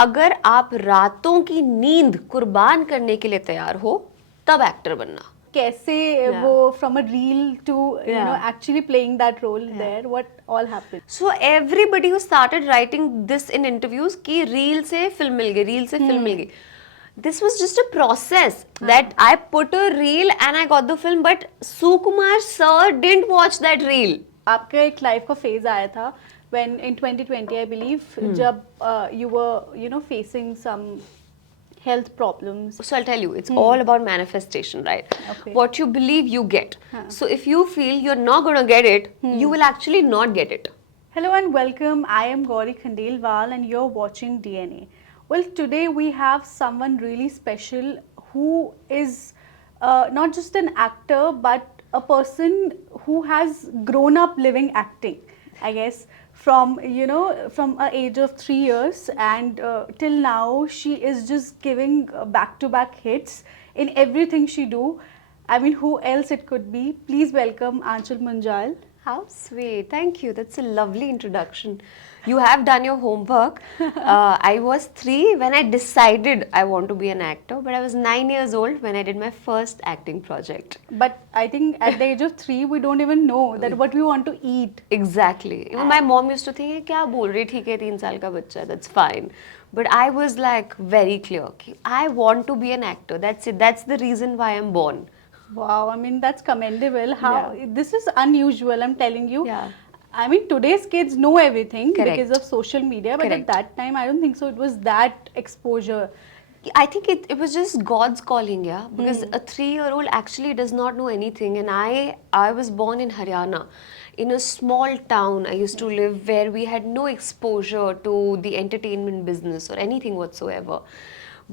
अगर आप रातों की नींद कुर्बान करने के लिए तैयार हो तब एक्टर बनना. कैसे Yeah. वो from a reel to Yeah. actually playing that role Yeah. there, what all happened? So everybody who started writing this in interviews कि रील से फिल्म मिल गई, रील से फिल्म मिल गई. This was just a process that I put a reel and I got the film, but Sukumar sir didn't watch that reel. आपका एक life का phase आया था when in 2020 I believe जब you were facing some health problems. So I'll tell you, it's all about manifestation, right? Okay. What you believe, you get. So if you feel you're not going to get it, you will actually not get it. Hello and welcome. I am Gauri Khandelwal and you're watching DNA. Well, today we have someone really special who is not just an actor but a person who has grown up living acting, I guess, from from a age of 3 years and till now she is just giving back to back hits in everything she do. I mean, who else it could be? Please welcome Aanchal Munjal. How sweet. Thank you. That's a lovely introduction. You have done your homework. I was 3 when I decided I want to be an actor, but I was 9 years old when I did my first acting project. But I think at the age of 3 we don't even know that what we want to eat. Exactly. Even my mom used to think, क्या बोल रही, ठीक है 3 साल का बच्चा, that's fine. But I was like very clear, I want to be an actor. That's it. That's the reason why I'm born. Wow, I mean that's commendable. How Yeah. this is unusual, I'm telling you. Yeah. I mean today's kids know everything Correct. because of social media, but Correct. at that time I don't think so it was that exposure. I think it was just God's calling, yeah. Because a 3-year-old actually does not know anything, and I was born in Haryana, in a small town. I used to live where we had no exposure to the entertainment business or anything whatsoever.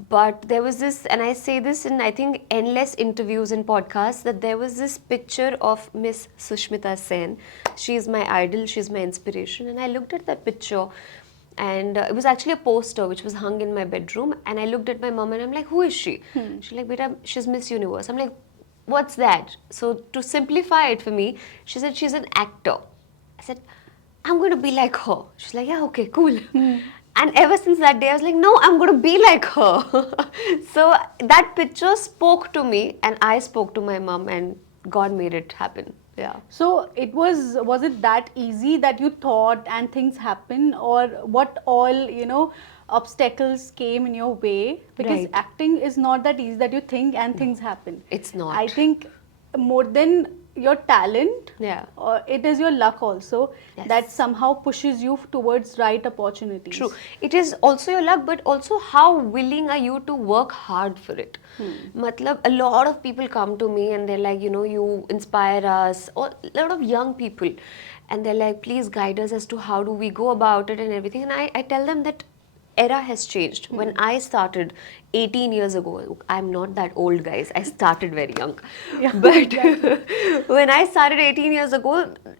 But there was this, and I say this in I think endless interviews and podcasts, that there was this picture of Miss Sushmita Sen. She is my idol, she's my inspiration, and I looked at that picture. And it was actually a poster which was hung in my bedroom, and I looked at my mom and I'm like, who is she? She's like, beta, she's Miss Universe. I'm like, what's that? So to simplify it for me, she said she's an actor. I said, I'm going to be like her. She's like, yeah, okay, cool. And ever since that day I was like, no, I'm going to be like her. So that picture spoke to me and I spoke to my mom and God made it happen. Yeah. So it was it that easy that you thought and things happen, or what all obstacles came in your way? Because Right. acting is not that easy that you think and things happen. It's not. I think more than your talent, Yeah. it is your luck also Yes. that somehow pushes you towards right opportunities. True. It is also your luck, but also how willing are you to work hard for it? Matlab, a lot of people come to me and they're like, you inspire us, or a lot of young people, and they're like, please guide us as to how do we go about it and everything. And I tell them that era has changed. When I started 18 years ago, I'm not that old, guys. I started very young. Yeah, But when I started 18 years ago,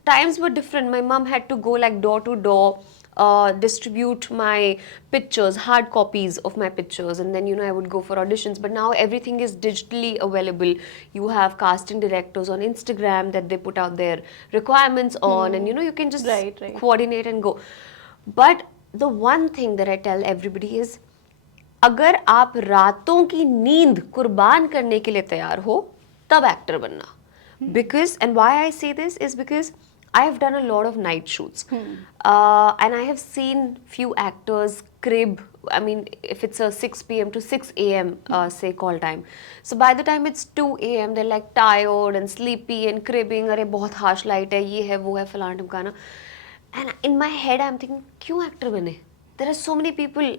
times were different. My mom had to go like door to door, distribute my pictures, hard copies of my pictures, and then I would go for auditions. But now everything is digitally available. You have casting directors on Instagram that they put out their requirements on, and you can just Right. coordinate and go. But the one thing that I tell everybody is, अगर आप रातों की नींद कुर्बान करने के लिए तैयार हो तब एक्टर बनना. Because, and why I say this is because I have done a lot of night shoots, and I have seen few actors crib. I mean, if it's a 6 p.m. to 6 a.m. Say call time, so by the time it's 2 a.m. they're like tired and sleepy and cribbing. अरे बहुत harsh light है, ये है वो है फलाना ढिमकाना. And in my head I'm thinking, क्यों actor बने? There are so many people,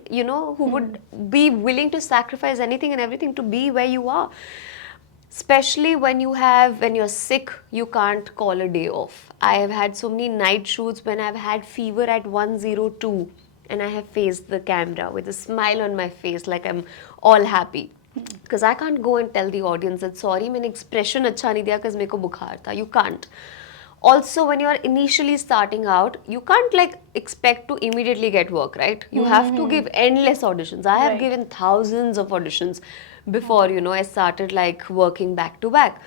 who would be willing to sacrifice anything and everything to be where you are. Especially when you're sick, you can't call a day off. I have had so many night shoots when I've had fever at 102 and I have faced the camera with a smile on my face like I'm all happy. Because I can't go and tell the audience that sorry, मैंने expression अच्छा नहीं दिया because मेरे को बुखार था. You can't. Also, when you're initially starting out, you can't expect to immediately get work, right? You have to give endless auditions. I have Right. given thousands of auditions before I started working back to back.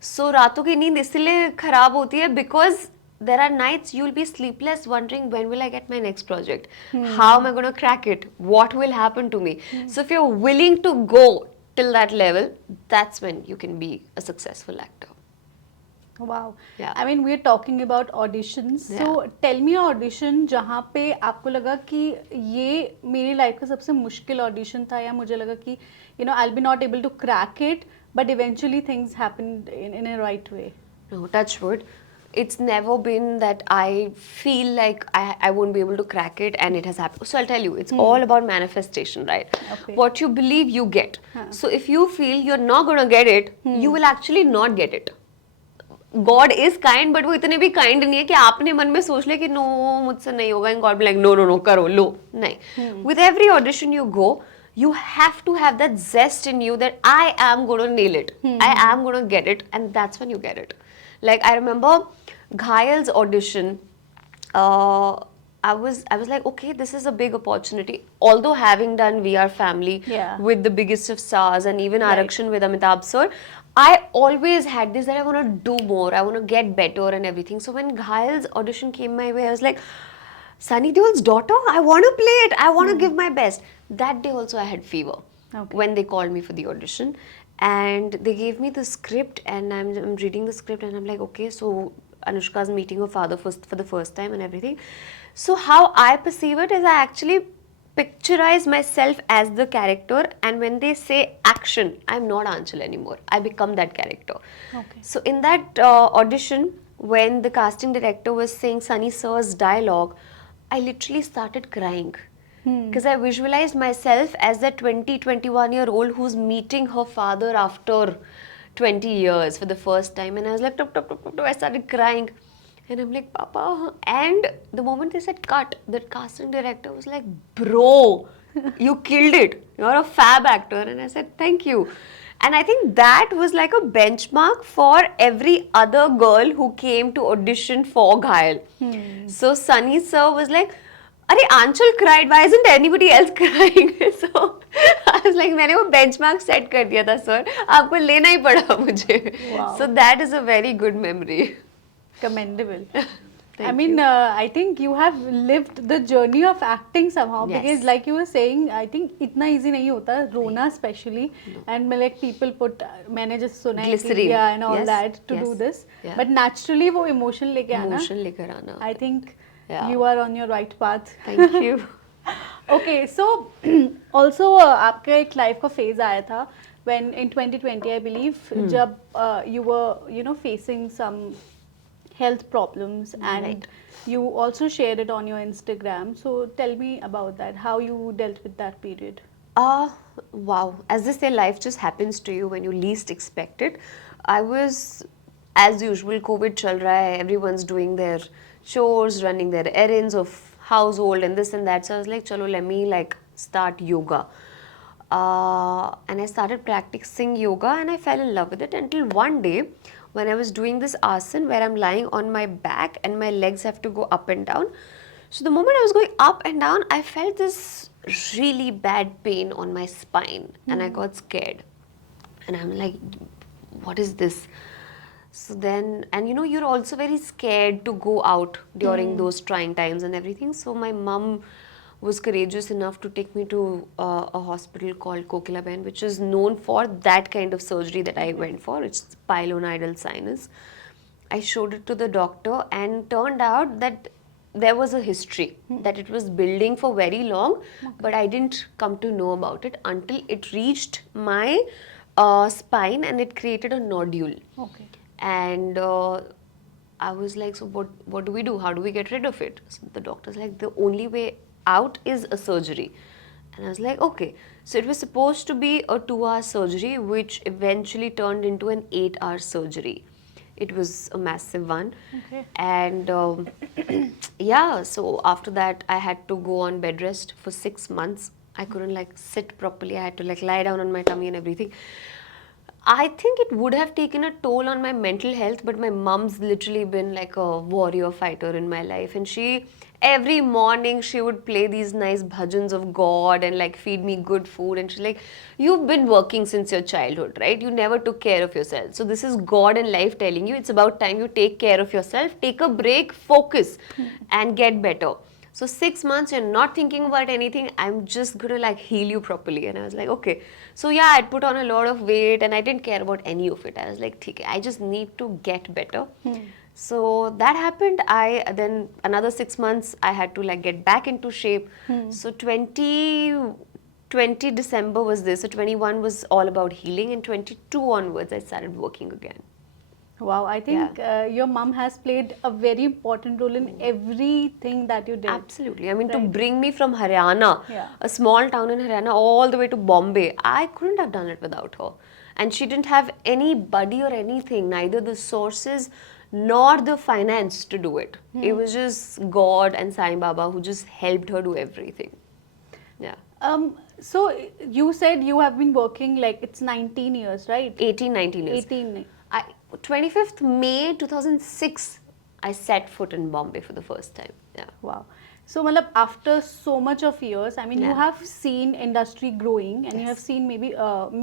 So रातों की नींद इसलिए खराब होती है because there are nights you'll be sleepless wondering when will I get my next project? How am I going to crack it? What will happen to me? So if you're willing to go till that level, that's when you can be a successful actor. Wow. Yeah. I mean, we're talking about auditions. So tell me an audition जहाँ पे आपको लगा कि ये मेरी life का सबसे मुश्किल ऑडिशन था, या मुझे लगा कि I'll be not able to crack it, but eventually things happened in a right way. No, touch wood. It's never been that I feel like I won't be able to crack it and it has happened. So I'll tell you, it's all about manifestation, right? Okay. What you believe, you get. So if you feel you're not going to get it, you will actually not get it. God is kind, but वो इतने भी kind नहीं है कि आपने मन में सोच ले कि no मुझसे नहीं होगा, and God be like no करो लो नहीं. With every audition you go, you have to have that zest in you that I am going to nail it. I am going to get it, and that's when you get it. Like I remember Ghayal's audition. I was like, okay, this is a big opportunity. Although having done We Are Family Yeah. with the biggest of stars and even Right. Arakshan with Amitabh sir, I always had this that I want to do more, I want to get better and everything. So when Ghayal's audition came my way, I was like, Sunny Deol's daughter, I want to play it, I want to give my best. That day also I had fever Okay. when they called me for the audition, and they gave me the script, and I'm reading the script and I'm like, okay, so Anushka's meeting her father for the first time and everything. So how I perceive it is I actually picturize myself as the character, and when they say action, I'm not Anchal anymore. I become that character. Okay. So in that audition, when the casting director was saying Sunny Sir's dialogue, I literally started crying. Because I visualized myself as that 21-year-old who's meeting her father after 20 years for the first time. And I was like, tup, tup, tup, tup, tup. I started crying. And I'm like, Papa. And the moment they said cut, the casting director was like, bro, you killed it. You're a fab actor. And I said, thank you. And I think that was like a benchmark for every other girl who came to audition for Ghayal. So Sunny sir was like, अरे आंचल cried, why isn't anybody else crying? So I was like, मैंने वो benchmark set कर दिया था sir, आपको लेना ही पड़ा मुझे. Wow. So that is a very good memory. Commendable. Thank I mean, I think you have lived the journey of acting somehow, Yes. because like you were saying, I think इतना easy नहीं होता, रोना especially, and like people put, मैंने just सुना है कि Glycerin. yeah and all Yes, that to yes, do this, yeah. but naturally वो emotion लेके आना, Emotion लेकर आना. I think Yeah. you are on your right path. Thank you. Okay, so also आपका एक life का phase आया था when in 2020 I believe जब you were facing some health problems, and Right. you also shared it on your Instagram. So tell me about that, how you dealt with that period. Wow. As they say, life just happens to you when you least expect it. I was, as usual, COVID chal raha hai, everyone's doing their chores, running their errands of household and this and that. So I was like, chalo, let me like start yoga. And I started practicing yoga and I fell in love with it until one day when I was doing this asana where I'm lying on my back and my legs have to go up and down. So the moment I was going up and down, I felt this really bad pain on my spine and I got scared. And I'm like, what is this? So then, and you're also very scared to go out during those trying times and everything. So my mum was courageous enough to take me to a hospital called Kokilaben, which is known for that kind of surgery that I went for. It's pilonidal sinus. I showed it to the doctor and turned out that there was a history that it was building for very long, but I didn't come to know about it until it reached my spine and it created a nodule. Okay. And I was like, so what do we do? How do we get rid of it? So the doctor's like, the only way out is a surgery. And I was like, okay. So it was supposed to be a 2-hour surgery, which eventually turned into an 8-hour surgery. It was a massive one. Okay. And yeah, so after that, I had to go on bed rest for 6 months. I couldn't like sit properly. I had to like lie down on my tummy and everything. I think it would have taken a toll on my mental health, but my mom's literally been like a warrior fighter in my life. And she, every morning, she would play these nice bhajans of God and like feed me good food. And she's like, you've been working since your childhood, right? You never took care of yourself. So this is God and life telling you it's about time you take care of yourself, take a break, focus, and get better. So 6 months, you're not thinking about anything. I'm just gonna like heal you properly. And I was like, okay. So yeah, I'd put on a lot of weight and I didn't care about any of it. I was like, okay, I just need to get better. So that happened. I then another 6 months I had to like get back into shape. So 2020 December was this. So 21 was all about healing, and 22 onwards I started working again. Wow, I think your mom has played a very important role in everything that you did. Absolutely. I mean, to Right. bring me from Haryana, Yeah. a small town in Haryana, all the way to Bombay, I couldn't have done it without her. And she didn't have anybody or anything, neither the sources nor the finance to do it. It was just God and Sai Baba who just helped her do everything. Yeah. So you said you have been working like it's 19 years, right? 18, 19 years. 18. I, 25th May 2006, I set foot in Bombay for the first time. Yeah. Wow. So, malab, after so much of years, I mean, you Yeah. have seen industry growing and you have seen maybe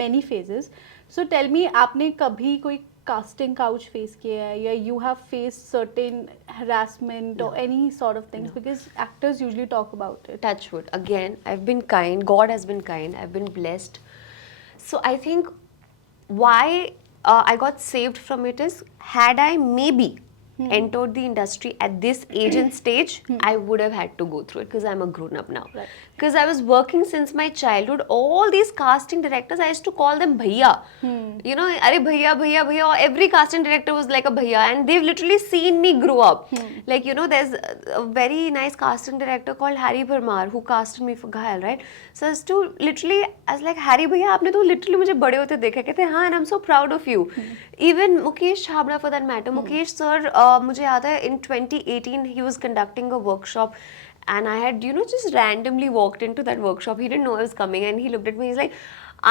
many phases. So, tell me, आपने कभी कोई casting couch face किया है, या you have faced certain harassment or any sort of things, because actors usually talk about it. Touch wood. Again, I've been kind. God has been kind. I've been blessed. So I think why I got saved from it is, had I maybe entered the industry at this age and stage, I would have had to go through it because I'm a grown up now. Right. Because I was working since my childhood. All these casting directors, I used to call them bhaiya. You know, Are bhaiya, bhaiya, bhaiya. Every casting director was like a bhaiya, and they've literally seen me grow up. Like, you know, there's a very nice casting director called Harry Parmar who casted me for Ghayal, right? So I was to literally, I was like, Harry bhaiya, आपने तो literally मुझे बड़े होते देखा. कहते हाँ, and I'm so proud of you. Even Mukesh Chhabra, for that matter, Mukesh sir, मुझे याद है in 2018 he was conducting a workshop. And I had, you know, just randomly walked into that workshop. He didn't know I was coming, and he looked at me. He's like,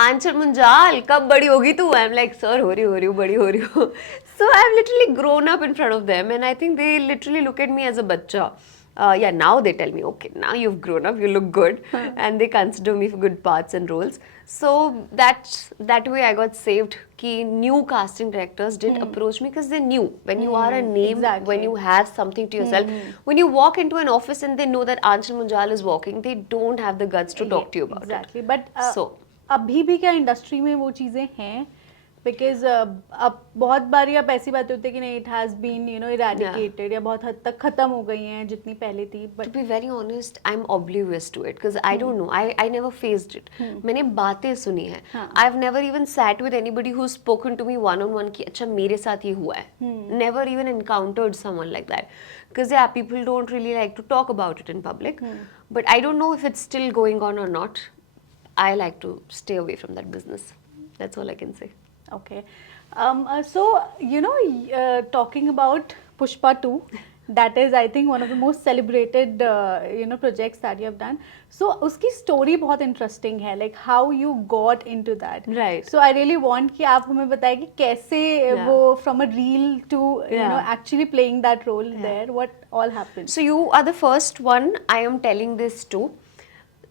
"Aanchal Munjal, कब बड़ी होगी तू?" I'm like, "Sir, हो रही हूँ, बड़ी हो रही हूँ." So I've literally grown up in front of them, and I think they literally look at me as a bachcha. Yeah, now they tell me, okay, now you've grown up, you look good, and they consider me for good parts and roles. So that way I got saved. Ki new casting directors didn't approach me because they knew when you are a name, Exactly. when you have something to yourself, when you walk into an office and they know that Aanchal Munjal is walking, they don't have the guts to talk to you about Exactly. it. But So अभी भी क्या industry में वो चीज़ें हैं? Because अब बहुत बारी अब ऐसी बातें होती है कि नहीं, it has been, you know, eradicated, या बहुत हद तक खत्म हो गई हैं जितनी पहले थी. to But be very honest, I'm oblivious to it because I don't know. I never faced it. मैंने बातें सुनी हैं. I've never even sat with anybody who's spoken to me one on one कि अच्छा मेरे साथ ये हुआ है. Never even encountered someone like that. Because yeah, people don't really like to talk about it in public. But I don't know if it's still going on or not. I like to stay away from that business. That's all I can say. okay. So, you know, talking about Pushpa 2, that is, I think, one of the most celebrated, you know, projects that you have done. So, उसकी story बहुत interesting है, like how you got into that. Right. So, I really want कि आप हमें बताएं कि कैसे वो from a reel to, you know, actually playing that role there, what all happened. So you are the first one I am telling this to.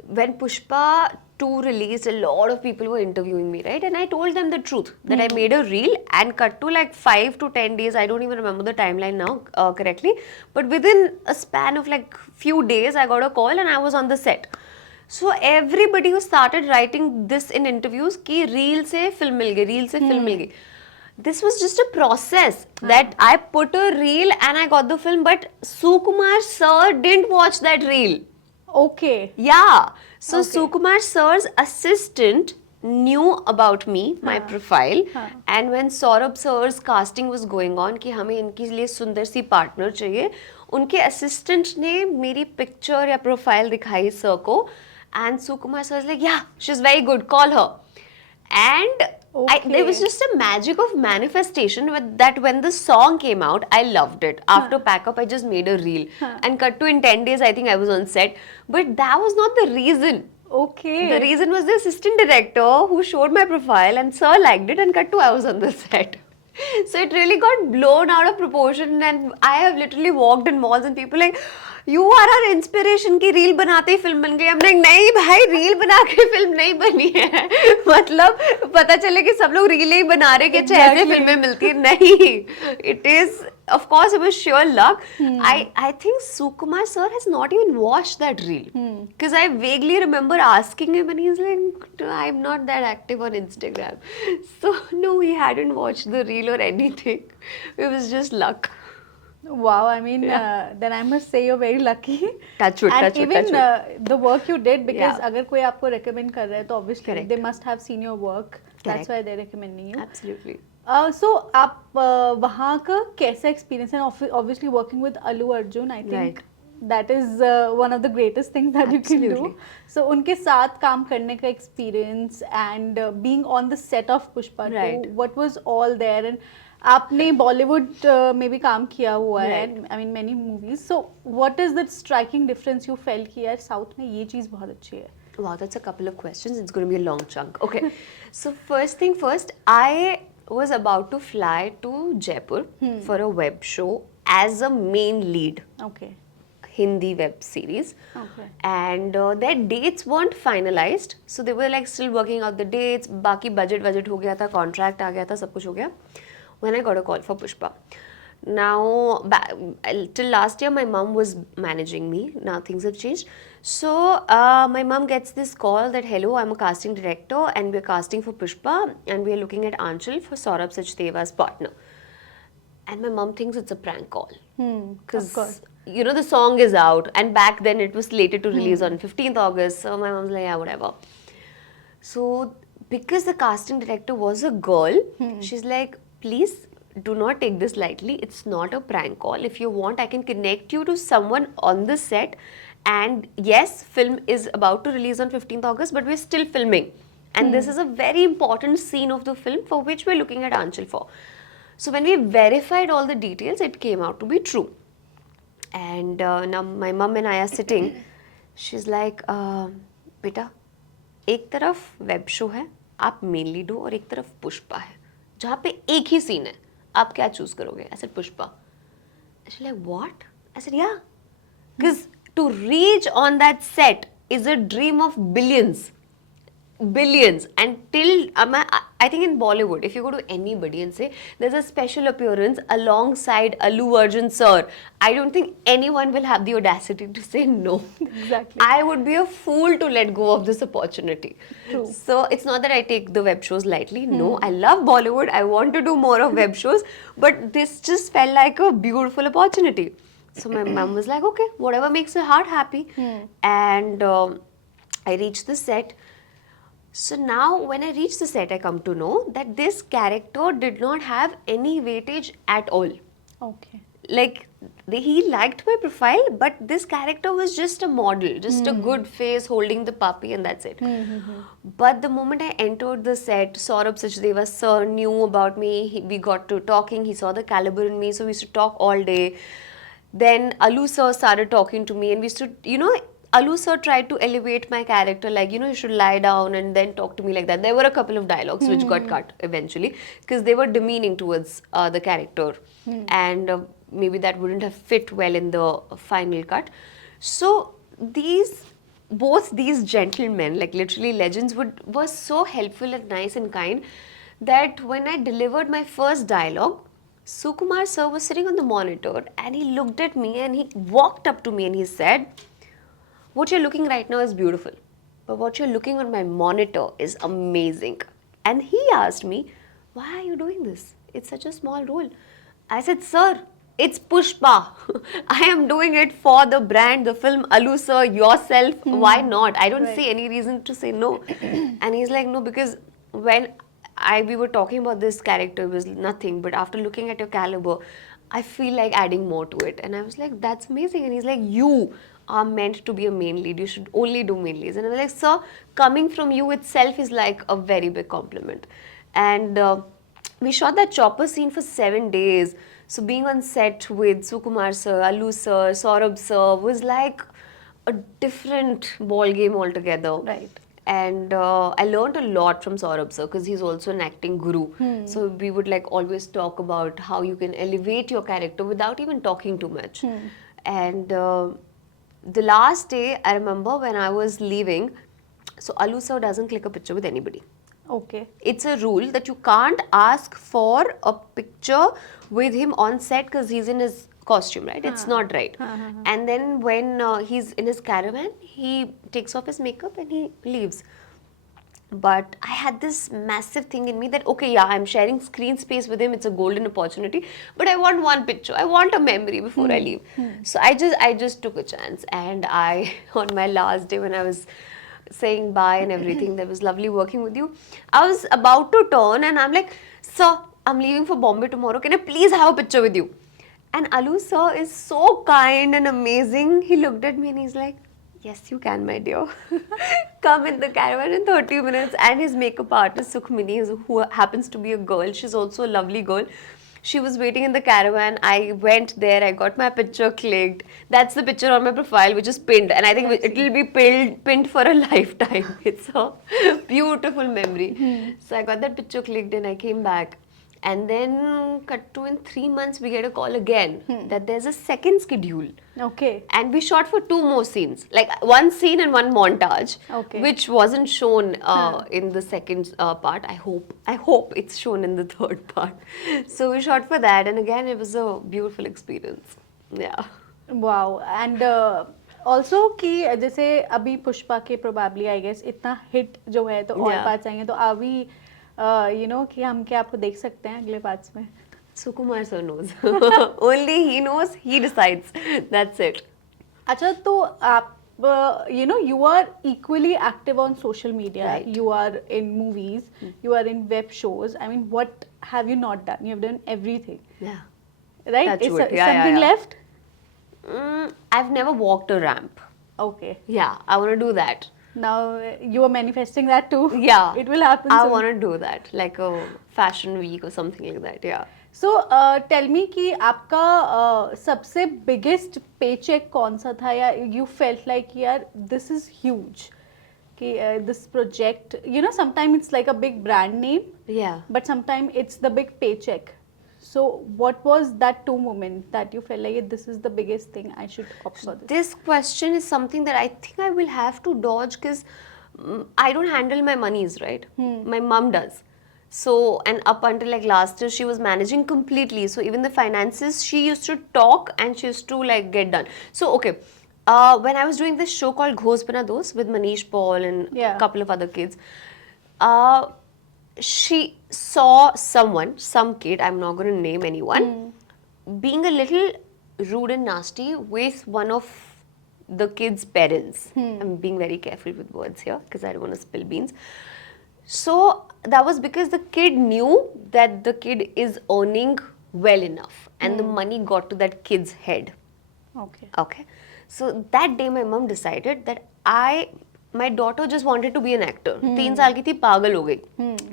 When Pushpa 2 released, a lot of people were interviewing me, right? And I told them the truth that I made a reel and cut to like 5 to 10 days. I don't even remember the timeline now correctly. But within a span of like few days, I got a call and I was on the set. So everybody who started writing this in interviews कि reel से film मिल गई, reel से film मिल गई. This was just a process that I put a reel and I got the film, but Sukumar sir didn't watch that reel. Okay. Yeah. So Okay. Sukumar sir's assistant knew about me, my profile, and when Saurabh sir's casting was going on कि हमें इनके लिए सुंदर सी partner चाहिए, उनके assistant ने मेरी picture या profile दिखाई sir को, and Sukumar sir was like, yeah, she's very good, call her. And there was just a magic of manifestation with that. When the song came out, I loved it. After pack up, I just made a reel and cut to in 10 days, I think I was on set. But that was not the reason. Okay. The reason was the assistant director who showed my profile and sir liked it and cut to I was on the set. So it really got blown out of proportion and I have literally walked in malls and people like you are our inspiration की reel बनाते ही film बन गई. I'm like नहीं भाई reel बना के film नहीं बनी है. मतलब पता चले कि सब लोग रीलें ही बना रहे कि अच्छा ऐसे Exactly. फिल्में मिलती है. नहीं. It is of course it was sheer luck. I think Sukumar sir has not even watched that reel because I vaguely remember asking him and he's like I'm not that active on Instagram. So no, he hadn't watched the reel or anything. It was just luck. Wow, I mean, then I must say you're very lucky. Touch wood, And touch wood, even touch wood. the work you did, because Yeah. अगर कोई आपको recommend कर रहा है तो obviously Correct. they must have seen your work. Correct. That's why they're recommending you. Absolutely. So आप वहाँ का कैसा experience है? Obviously working with Allu Arjun, I think Right. that is one of the greatest things that you can do. Absolutely. So उनके साथ काम करने का experience and being on the set of Pushpa 2, Right. what was all there? And आपने बॉलीवुड में भी काम किया हुआ है, I mean many movies. So what is the striking difference you felt कि यार साउथ में ये चीज़ बहुत अच्छी है? Wow, that's a couple of questions. It's going to be a long chunk. Okay. So first thing first, I was about to fly to Jaipur for a web show as a main lead. Okay. Hindi web series. Okay. And their dates weren't finalized. So they were like still working out the dates. बाकी budget हो गया था, contract आ गया था, सब कुछ हो गया. When I got a call for Pushpa. Now, till last year, my mom was managing me. Now things have changed. So my mom gets this call that, hello, I'm a casting director and we're casting for Pushpa and we're looking at Anchal for Saurabh Sachdeva's partner. And my mom thinks it's a prank call. Of course. You know, the song is out and back then it was slated to release on 15th August. So my mom's like, yeah, whatever. So because the casting director was a girl, she's like, please do not take this lightly. It's not a prank call. If you want, I can connect you to someone on the set. And yes, film is about to release on 15th August, but we're still filming. And this is a very important scene of the film for which we're looking at Anchal for. So when we verified all the details, it came out to be true. And now my mom and I are sitting. She's like, बेटा, एक तरफ web show है, आप main lead हो, और एक तरफ पुष्पा है, जहाँ पे एक ही सीन है, आप क्या चूज करोगे? I said Pushpa. She's like, what? I said, yeah. Because to reach on that set is a dream of billions. Billions. And till I think in Bollywood, if you go to anybody and say there's a special appearance alongside Allu Arjun sir, I don't think anyone will have the audacity to say no. Exactly. I would be a fool to let go of this opportunity. True. So it's not that I take the web shows lightly. No, I love Bollywood. I want to do more of web shows, but this just felt like a beautiful opportunity. So my mom was like, okay, whatever makes your heart happy. And I reached the set. So now when I reach the set, I come to know that this character did not have any weightage at all. Okay. Like he liked my profile, but this character was just a model, just a good face holding the puppy, and that's it. But the moment I entered the set, Saurabh Sachdeva sir knew about me. We got to talking. He saw the caliber in me, so we used to talk all day. Then Allu sir started talking to me, and we used to, Allu sir tried to elevate my character, like, you should lie down and then talk to me like that. There were a couple of dialogues which got cut eventually because they were demeaning towards the character. And maybe that wouldn't have fit well in the final cut. So both these gentlemen, like literally legends, were so helpful and nice and kind that when I delivered my first dialogue, Sukumar sir was sitting on the monitor and he looked at me and he walked up to me and he said, what you're looking right now is beautiful, but what you're looking on my monitor is amazing. And he asked me, why are you doing this? It's such a small role. I said, sir, it's Pushpa. I am doing it for the brand, the film, Allu sir, yourself. Why not? I don't see any reason to say no. And he's like, no, because when we were talking about this character, it was nothing, but after looking at your caliber, I feel like adding more to it. And I was like, that's amazing. And he's like, you are meant to be a main lead. You should only do main leads. And I was like, sir, coming from you itself is like a very big compliment. And we shot that chopper scene for 7 days. So being on set with Sukumar sir, Allu sir, Saurabh sir was like a different ball game altogether. Right. And I learned a lot from Saurabh sir because he's also an acting guru. So we would like always talk about how you can elevate your character without even talking too much. And the last day, I remember when I was leaving, so Alu sir doesn't click a picture with anybody. Okay. It's a rule that you can't ask for a picture with him on set because he's in his costume, right? It's not right. And then when he's in his caravan, he takes off his makeup and he leaves. But I had this massive thing in me that, okay, yeah, I'm sharing screen space with him. It's a golden opportunity. But I want one picture. I want a memory before I leave. So I just took a chance. And I, on my last day when I was saying bye and everything, that was lovely working with you, I was about to turn and I'm like, sir, I'm leaving for Bombay tomorrow. Can I please have a picture with you? And Alu sir is so kind and amazing. He looked at me and he's like, yes, you can, my dear. Come in the caravan in 30 minutes. And his makeup artist, Sukhmini, who happens to be a girl, she's also a lovely girl. She was waiting in the caravan. I went there. I got my picture clicked. That's the picture on my profile, which is pinned. And I think it will be pinned for a lifetime. It's a beautiful memory. So I got that picture clicked and I came back. And then, cut to in 3 months, we get a call again that there's a second schedule. Okay. And we shot for 2 more scenes, like one scene and one montage, Okay. which wasn't shown in the second part. I hope it's shown in the third part. So we shot for that, and again, it was a beautiful experience. Yeah. Wow. And also कि जैसे अभी पुष्पा के probably I guess इतना hit जो है तो और Yeah. parts आएंगे तो अभी you know कि हम क्या आपको देख सकते हैं अगले parts में. Sukumar sir knows. Only he knows. He decides. That's it. अच्छा तो आप you know you are equally active on social media. Right. You are in movies. You are in web shows. I mean, what have you not done? You have done everything, Yeah. right? Touch Is wood. something Yeah, yeah. left? I've never walked a ramp. Okay. Yeah, I want to do that. Now you are manifesting that too. Yeah. It will happen I soon. want to do that, like a fashion week or something like that. Yeah. So tell me कि आपका सबसे biggest paycheck कौन सा था या you felt like यार this is huge कि this project, you know, sometimes it's like a big brand name Yeah. but sometimes it's the big paycheck. So what was that two moment that you felt like this is the biggest thing I should opt for this? This question is something that I think I will have to dodge because I don't handle my monies, right? My mom does. So, and up until like last year, she was managing completely. So, even the finances, she used to talk and she used to like get done. So, okay. When I was doing this show called Ghost Bina Dost with Manish Paul and Yeah. a couple of other kids, she saw someone, some kid, I'm not going to name anyone, being a little rude and nasty with one of the kid's parents. I'm being very careful with words here because I don't want to spill beans. So that was because the kid knew that the kid is earning well enough and the money got to that kid's head. Okay. Okay. So that day my mom decided that my daughter just wanted to be an actor. 3 साल की थी पागल हो गई.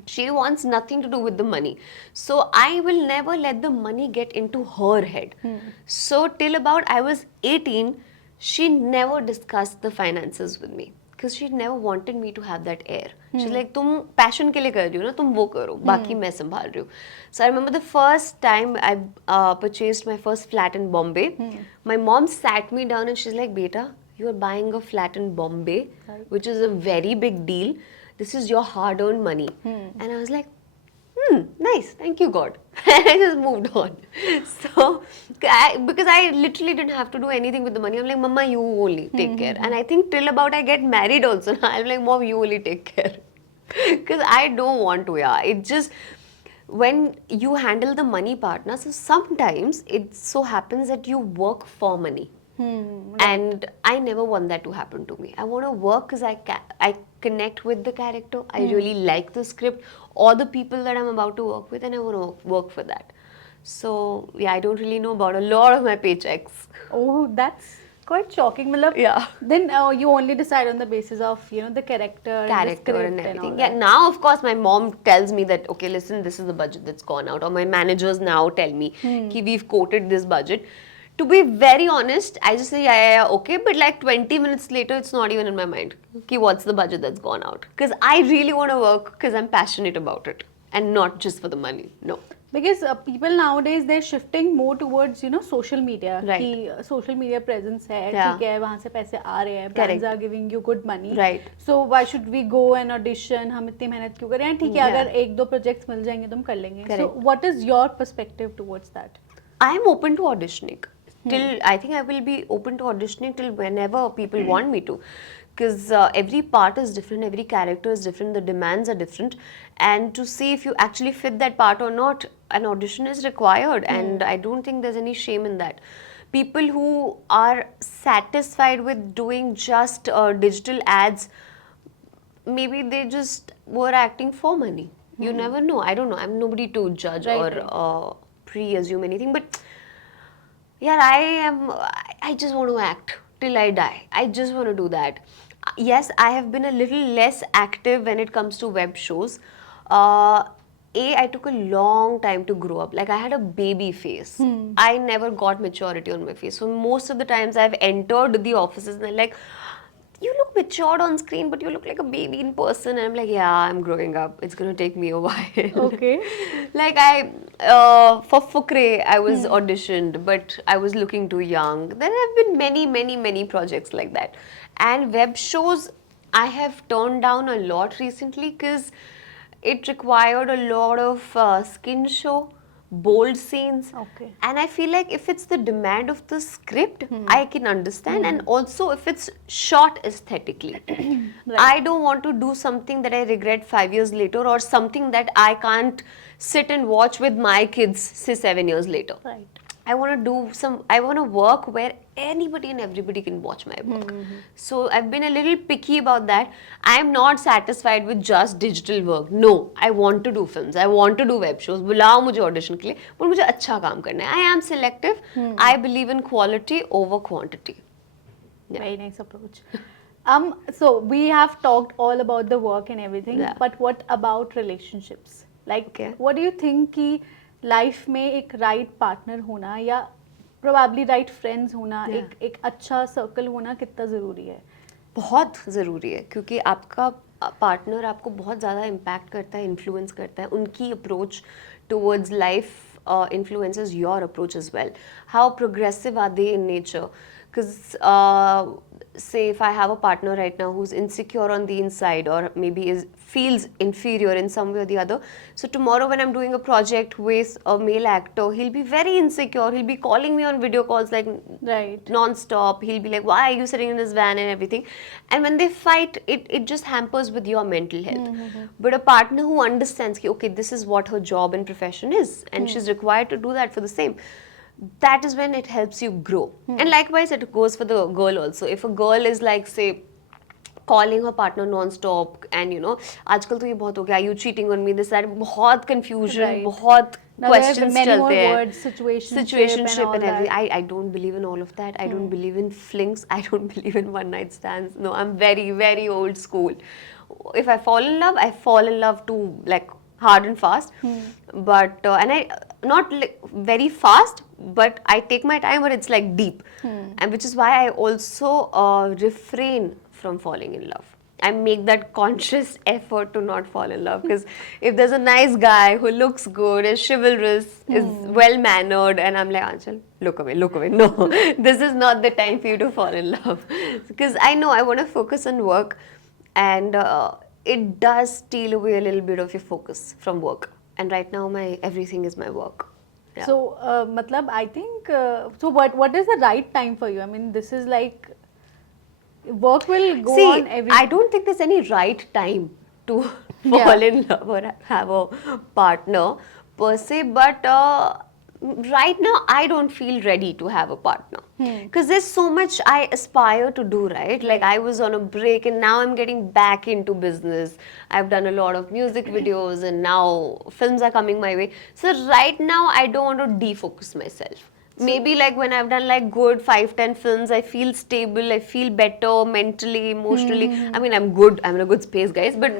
She wants nothing to do with the money. So I will never let the money get into her head. So till about I was 18, she never discussed the finances with me. Because she never wanted me to have that air. She's like, तुम passion के लिए कर रही हो ना, तुम वो करो, बाकी मैं संभाल रही हूँ. So I remember the first time I purchased my first flat in Bombay. My mom sat me down and she's like, beta, you are buying a flat in Bombay, which is a very big deal. This is your hard-earned money. And I was like, nice, thank you God. And I just moved on. So, because I literally didn't have to do anything with the money. I'm like, Mama, you only take care. And I think till about I get married also, I'm like, Mom, you only take care. Because I don't want to, yeah. It just, when you handle the money partner, so sometimes it so happens that you work for money. And I never want that to happen to me. I want to work because I connect with the character. I really like the script or the people that I'm about to work with, and I want to work for that. So yeah, I don't really know about a lot of my paychecks. Oh, that's quite shocking. मतलब, Yeah. Then you only decide on the basis of the character the script And all everything. that. Yeah, now of course my mom tells me that, okay, listen, this is the budget that's gone out, or my managers now tell me, ki we've quoted this budget. To be very honest, I just say yeah, okay, but like 20 minutes later, it's not even in my mind. Okay, what's the budget that's gone out? Because I really want to work because I'm passionate about it and not just for the money. No. Because people nowadays they're shifting more towards social media. Right. कि social media presence है, Yeah. ठीक है, वहाँ से पैसे आ रहे हैं, Correct. brands are giving you good money. Right. So why should we go and audition? हम इतनी मेहनत क्यों करें? ठीक है, Yeah. अगर एक दो projects मिल जाएंगे तो हम कर लेंगे. So Correct. what is your perspective towards that? I am open to auditioning. Till I think I will be open to auditioning till whenever people want me to, because every part is different, every character is different, the demands are different, and to see if you actually fit that part or not, an audition is required, and I don't think there's any shame in that. People who are satisfied with doing just digital ads, maybe they just were acting for money. You never know. I don't know. I'm nobody to judge Right, or right. pre-assume anything, but yeah, I just want to act till I die. I just want to do that. Yes, I have been a little less active when it comes to web shows. I took a long time to grow up. Like I had a baby face. I never got maturity on my face. So most of the times I've entered the offices and they're like, you look matured on screen, but you look like a baby in person. And I'm like, yeah, I'm growing up. It's going to take me a while. Okay. Like for Fukre, I was auditioned, but I was looking too young. There have been many projects like that. And web shows, I have turned down a lot recently because it required a lot of skin show, bold scenes. Okay. And I feel like if it's the demand of the script, I can understand. And also if it's shot aesthetically. I don't want to do something that I regret 5 years later or something that I can't sit and watch with my kids, say 7 years later. Right. I want to work where anybody and everybody can watch my work. So I've been a little picky about that. I am not satisfied with just digital work. No, I want to do films. I want to do web shows. बुलाओ मुझे audition के लिए, पर मुझे अच्छा काम करना है. I am selective. I believe in quality over quantity. Yeah. Very nice approach. So we have talked all about the work and everything, Yeah. but what about relationships? Like, Okay. what do you think कि life में एक right partner होना या probably right friends होना, Yeah. एक अच्छा circle होना कितना ज़रूरी है? बहुत ज़रूरी है क्योंकि आपका पार्टनर आपको बहुत ज़्यादा इम्पैक्ट करता है, इन्फ्लुएंस करता है. उनकी approach towards life influences your approach as well. How progressive are they in nature? Because say if I have a partner right now who's insecure on the inside or maybe feels inferior in some way or the other, so tomorrow when I'm doing a project with a male actor, he'll be very insecure. He'll be calling me on video calls like Right. non-stop. He'll be like, why are you sitting in this van and everything? And when they fight, it just hampers with your mental health. But a partner who understands, ki, okay, this is what her job and profession is, and she's required to do that for the same, that is when it helps you grow. And likewise, it goes for the girl also. If a girl is like, say, calling her partner non-stop and आजकल तो ये बहुत हो गया, you cheating on me, this that, बहुत confusion, Right. बहुत Now there are questions many more चलते हैं. words, situationship Situationship and all and everything. that. I don't believe in all of that. I don't believe in flings. I don't believe in one night stands. No, I'm very old school. If I fall in love, I fall in love too, like hard and fast. But and I not like very fast, but I take my time, but it's like deep, and which is why I also refrain from falling in love. I make that conscious effort to not fall in love because if there's a nice guy who looks good, is chivalrous, is well mannered, and I'm like, Anchal, look away. No, this is not the time for you to fall in love because I know I want to focus on work, and it does steal away a little bit of your focus from work. And right now, my everything is my work. Yeah. So, matlab, I think, so what is the right time for you? I mean, this is like, work will go See, on every... I don't think there's any right time to fall in love or have a partner per se, but right now I don't feel ready to have a partner because there's so much I aspire to do, right? Like I was on a break and now I'm getting back into business. I've done a lot of music videos and now films are coming my way. So right now I don't want to defocus myself. Maybe like when I've done like good 5-10 films, I feel stable, I feel better mentally, emotionally. I mean, I'm good, I'm in a good space, guys, but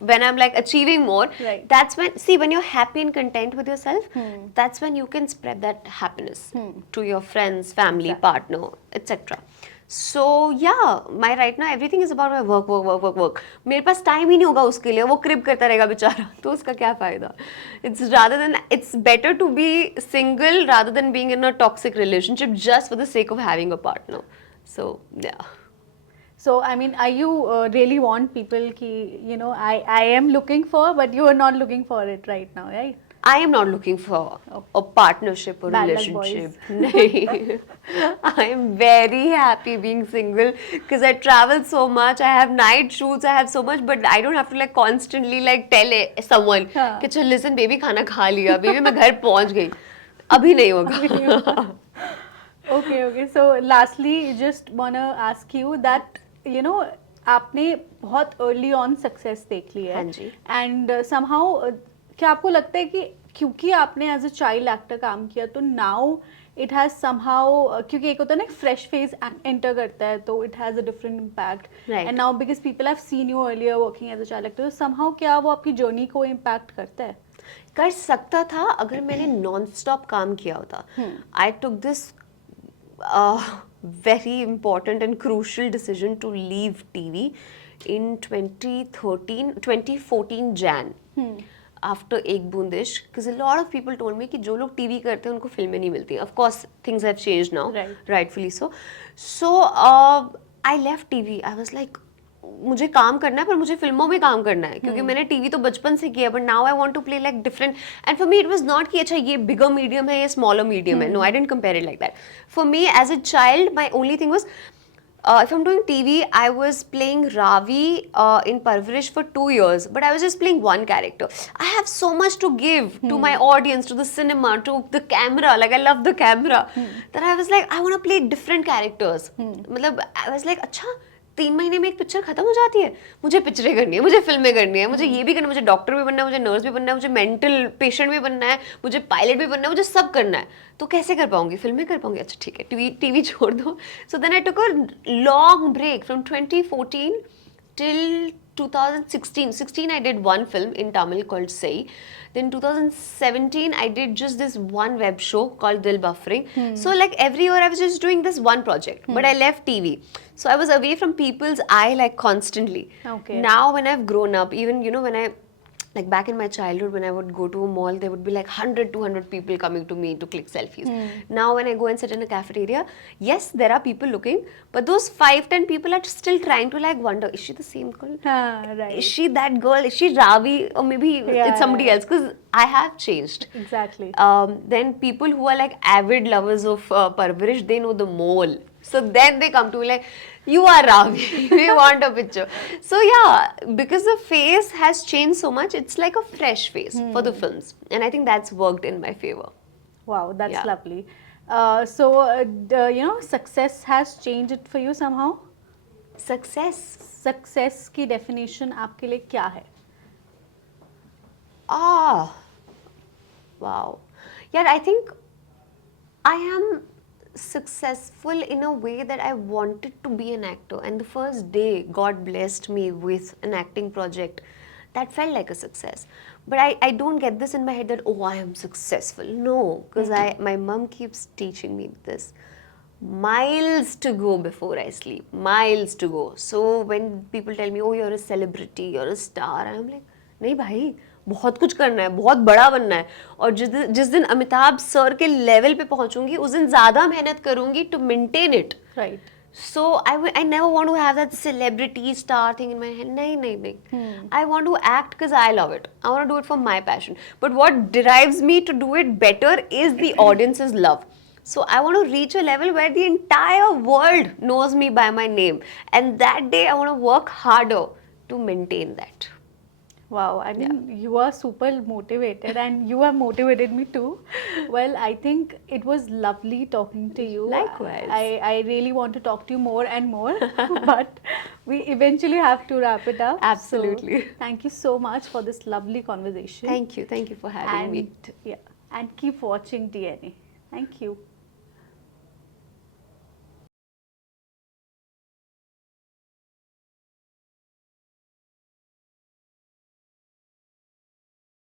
when I'm like achieving more, Right. that's when you're happy and content with yourself, that's when you can spread that happiness to your friends, family, Exactly. partner, etc. So yeah, my right now everything is about my work. मेरे पास time ही नहीं होगा उसके लिए, वो क्रिप करता रहेगा बेचारा, तो उसका क्या फायदा? It's better to be single rather than being in a toxic relationship just for the sake of having a partner. So yeah. So, I mean, are you really want people ki, you know, I am looking for, but you are not looking for it right now, right? I am not looking for a partnership or Bad luck, relationship. boys. Nahi. I am very happy being single because I travel so much. I have night shoots. I have so much, but I don't have to like constantly like tell someone हाँ. कि चल listen baby खाना खा लिया, baby मैं घर पहुंच गई. अभी नहीं होगा. Okay. So, lastly, just wanna ask you that, you know, आपने बहुत early on success देख ली है. हाँ जी. And somehow, क्या आपको लगता है कि क्योंकि आपने as a child actor काम किया तो now it has somehow क्योंकि एक होता है ना fresh phase enter करता है तो it has a different impact. Right. And now because people have seen you earlier working as a child actor, so somehow क्या वो आपकी journey को impact करता है? कर सकता था अगर मैंने नॉन स्टॉप काम किया होता. I took this very important and crucial decision to leave TV in 2014 Jan. After Ek Boondish, because a lot of people told me कि जो लोग TV करते हैं उनको फिल्में नहीं मिलती. Of course, things have changed now, Right. rightfully so. So I left TV. I was like, मुझे काम करना है पर मुझे फिल्मों में काम करना है क्योंकि मैंने टीवी तो बचपन से किया but now I want to play like different and for me it was not कि अच्छा ये बिगर मीडियम है या स्मॉलर मीडियम है no I didn't compare it like that for me as a child my only thing was if I'm doing TV, I was playing Ravi in Parvarish for 2 years, but I was just playing one character. I have so much to give to my audience, to the cinema, to the camera. Like I love the camera. That I was like, I want to play different characters. मतलब I was like, अच्छा 3 महीने में एक picture खत्म हो जाती है, मुझे पिक्चरें करनी है, मुझे फिल्में करनी है, मुझे ये भी करना है, मुझे डॉक्टर भी बनना है, मुझे नर्स भी बनना है, मुझे मेंटल पेशेंट भी बनना है, मुझे पायलट भी बनना है, मुझे सब करना है. तो कैसे कर पाऊंगी? फिल्में कर पाऊंगी? अच्छा ठीक है, टीवी छोड़ दो. So then I took a long break from 2014 till 2016 I did one film in Tamil called Sei. Then 2017 I did just this one web show called Dil Buffering. So like every year I was just doing this one project, but I left TV. So I was away from people's eye like constantly. Okay. Now when I've grown up, even you know when I like back in my childhood when I would go to a mall, there would be like 100-200 people coming to me to click selfies. Now when I go and sit in a cafeteria, yes there are people looking, but those 5-10 people are still trying to like wonder, is she the same girl? Right. Is she that girl? Is she Ravi? Or maybe it's somebody else, because I have changed. Exactly. Then people who are like avid lovers of Parvarish, they know the mole. So then they come to me like, you are Ravi, we want a picture. So yeah, because the face has changed so much, it's like a fresh face for the films. And I think that's worked in my favor. Wow, that's Yeah. lovely. So, you know, success has changed it for you somehow? Success. Success की definition आपके लिए क्या है? Wow. Yeah, I think I am successful in a way that I wanted to be an actor, and the first day God blessed me with an acting project, that felt like a success. But I don't get this in my head that, oh, I am successful. No, because my mom keeps teaching me this. Miles to go before I sleep. Miles to go. So when people tell me, oh, you're a celebrity, you're a star, I'm like, नहीं भाई, बहुत कुछ करना है, बहुत बड़ा बनना है. और जिस दिन अमिताभ सर के लेवल पे पहुंचूंगी, उस दिन ज़्यादा मेहनत करूंगी to maintain it. Right. So I never want to have that celebrity star thing in my head. No. I want to act because I love it. I want to do it for my passion. But what drives me to do it better is the audience's love. So I want to reach a level where the entire world knows me by my name. And that day I want to work harder to maintain that. Wow, I mean, you are super motivated and you have motivated me too. Well, I think it was lovely talking to you. Likewise. I really want to talk to you more and more, but we eventually have to wrap it up. Absolutely. So, thank you so much for this lovely conversation. Thank you for having me. And, yeah, and keep watching DNA. Thank you.